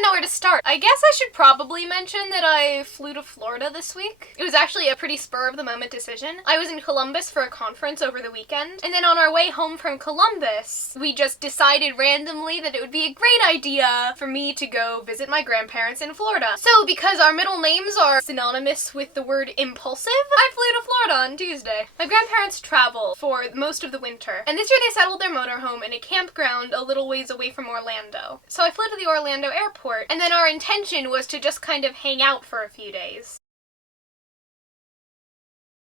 even know where to start. I guess I should probably mention that I flew to Florida this week. It was actually a pretty spur-of-the-moment decision. I was in Columbus for a conference over the weekend, and then on our way home from Columbus, we just decided randomly that it would be a great idea for me to go visit my grandparents in Florida. So, because our middle names are synonymous with the word impulsive, I flew to Florida on Tuesday. My grandparents travel for most of the winter, and this year they settled their motorhome in a campground a little ways away from Orlando. So I flew to the Orlando airport, and then our intention was to just kind of hang out for a few days.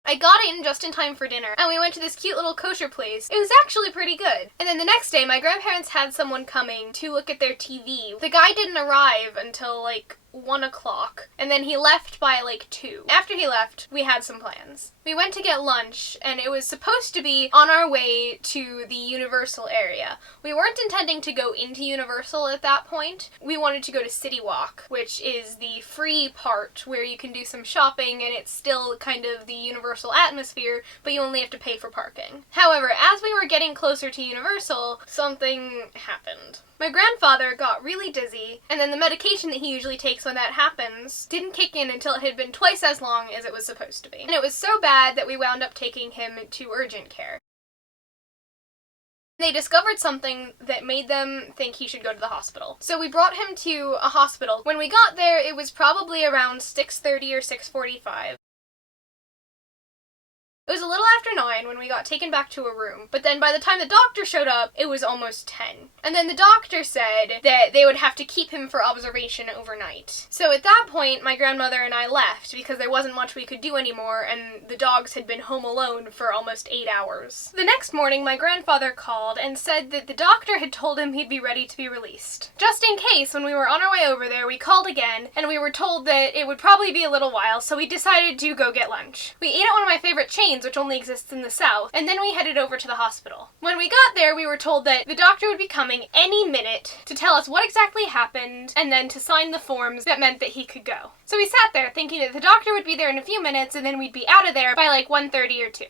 I got in just in time for dinner, and we went to this cute little kosher place. It was actually pretty good. And then the next day, my grandparents had someone coming to look at their TV. The guy didn't arrive until like 1 o'clock, and then he left by like 2. After he left, we had some plans. We went to get lunch, and it was supposed to be on our way to the Universal area. We weren't intending to go into Universal at that point. We wanted to go to City Walk, which is the free part where you can do some shopping, and it's still kind of the Universal atmosphere, but you only have to pay for parking. However, as we were getting closer to Universal, something happened. My grandfather got really dizzy, and then the medication that he usually takes when that happens didn't kick in until it had been twice as long as it was supposed to be. And it was so bad that we wound up taking him to urgent care. They discovered something that made them think he should go to the hospital. So we brought him to a hospital. When we got there, it was probably around 6:30 or 6:45. It was a little after 9 when we got taken back to a room, but then by the time the doctor showed up, it was almost 10. And then the doctor said that they would have to keep him for observation overnight. So at that point, my grandmother and I left because there wasn't much we could do anymore, and the dogs had been home alone for almost 8 hours. The next morning, my grandfather called and said that the doctor had told him he'd be ready to be released. Just in case, when we were on our way over there, we called again, and we were told that it would probably be a little while, so we decided to go get lunch. We ate at one of my favorite chains, which only exists in the South, and then we headed over to the hospital. When we got there, we were told that the doctor would be coming any minute to tell us what exactly happened, and then to sign the forms that meant that he could go. So we sat there thinking that the doctor would be there in a few minutes, and then we'd be out of there by like 1:30 or 2.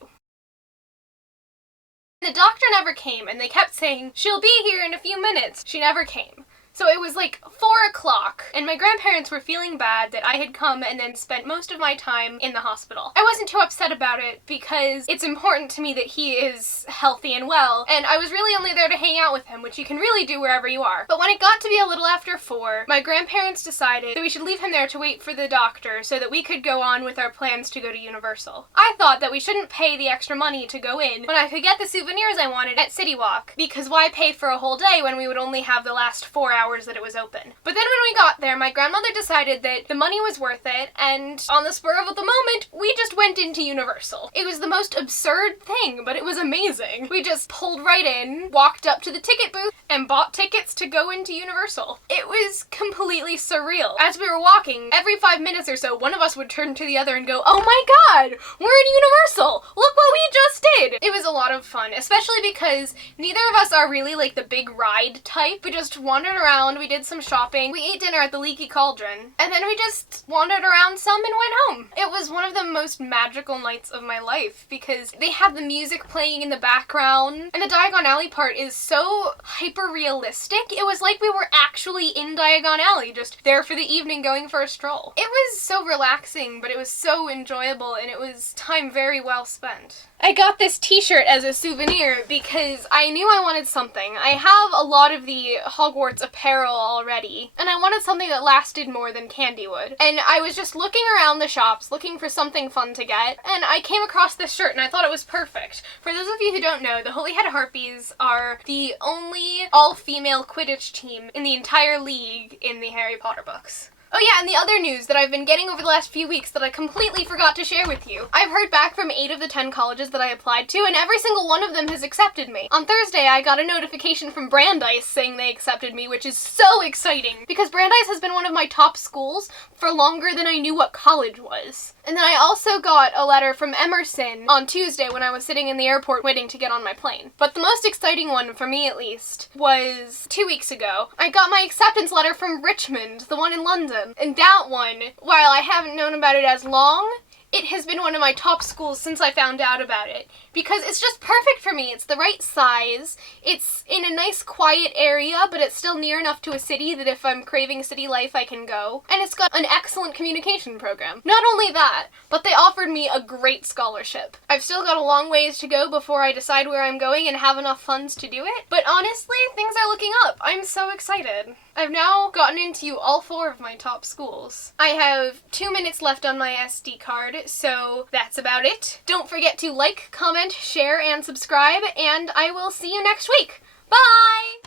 The doctor never came, and they kept saying, "She'll be here in a few minutes." She never came. So it was like 4 o'clock, and my grandparents were feeling bad that I had come and then spent most of my time in the hospital. I wasn't too upset about it because it's important to me that he is healthy and well, and I was really only there to hang out with him, which you can really do wherever you are. But when it got to be a little after 4, my grandparents decided that we should leave him there to wait for the doctor so that we could go on with our plans to go to Universal. I thought that we shouldn't pay the extra money to go in when I could get the souvenirs I wanted at City Walk, because why pay for a whole day when we would only have the last 4 hours that it was open. But then when we got there, my grandmother decided that the money was worth it, and on the spur of the moment, we just went into Universal. It was the most absurd thing, but it was amazing. We just pulled right in, walked up to the ticket booth, and bought tickets to go into Universal. It was completely surreal. As we were walking, every 5 minutes or so, one of us would turn to the other and go, "Oh my god, we're in Universal! Look what we just did!" It was a lot of fun, especially because neither of us are really like the big ride type. We just wandered around, we did some shopping, we ate dinner at the Leaky Cauldron, and then we just wandered around some and went home. It was one of the most magical nights of my life because they had the music playing in the background, and the Diagon Alley part is so hyper-realistic. It was like we were actually in Diagon Alley, just there for the evening going for a stroll. It was so relaxing, but it was so enjoyable, and it was time very well spent. I got this t-shirt as a souvenir because I knew I wanted something. I have a lot of the Hogwarts apparel already, and I wanted something that lasted more than candy would. And I was just looking around the shops, looking for something fun to get, and I came across this shirt and I thought it was perfect. For those of you who don't know, the Holyhead Harpies are the only all-female Quidditch team in the entire league in the Harry Potter books. Oh yeah, and the other news that I've been getting over the last few weeks that I completely forgot to share with you. I've heard back from 8 of the 10 colleges that I applied to, and every single one of them has accepted me. On Thursday, I got a notification from Brandeis saying they accepted me, which is so exciting, because Brandeis has been one of my top schools for longer than I knew what college was. And then I also got a letter from Emerson on Tuesday when I was sitting in the airport waiting to get on my plane. But the most exciting one, for me at least, was 2 weeks ago. I got my acceptance letter from Richmond, the one in London. And that one, while I haven't known about it as long, it has been one of my top schools since I found out about it, because it's just perfect for me. It's the right size, it's in a nice quiet area, but it's still near enough to a city that if I'm craving city life I can go, and it's got an excellent communication program. Not only that, but they offered me a great scholarship. I've still got a long ways to go before I decide where I'm going and have enough funds to do it, but honestly, things are looking up. I'm so excited. I've now gotten into all 4 of my top schools. I have 2 minutes left on my SD card, so that's about it. Don't forget to like, comment, share, and subscribe, and I will see you next week. Bye!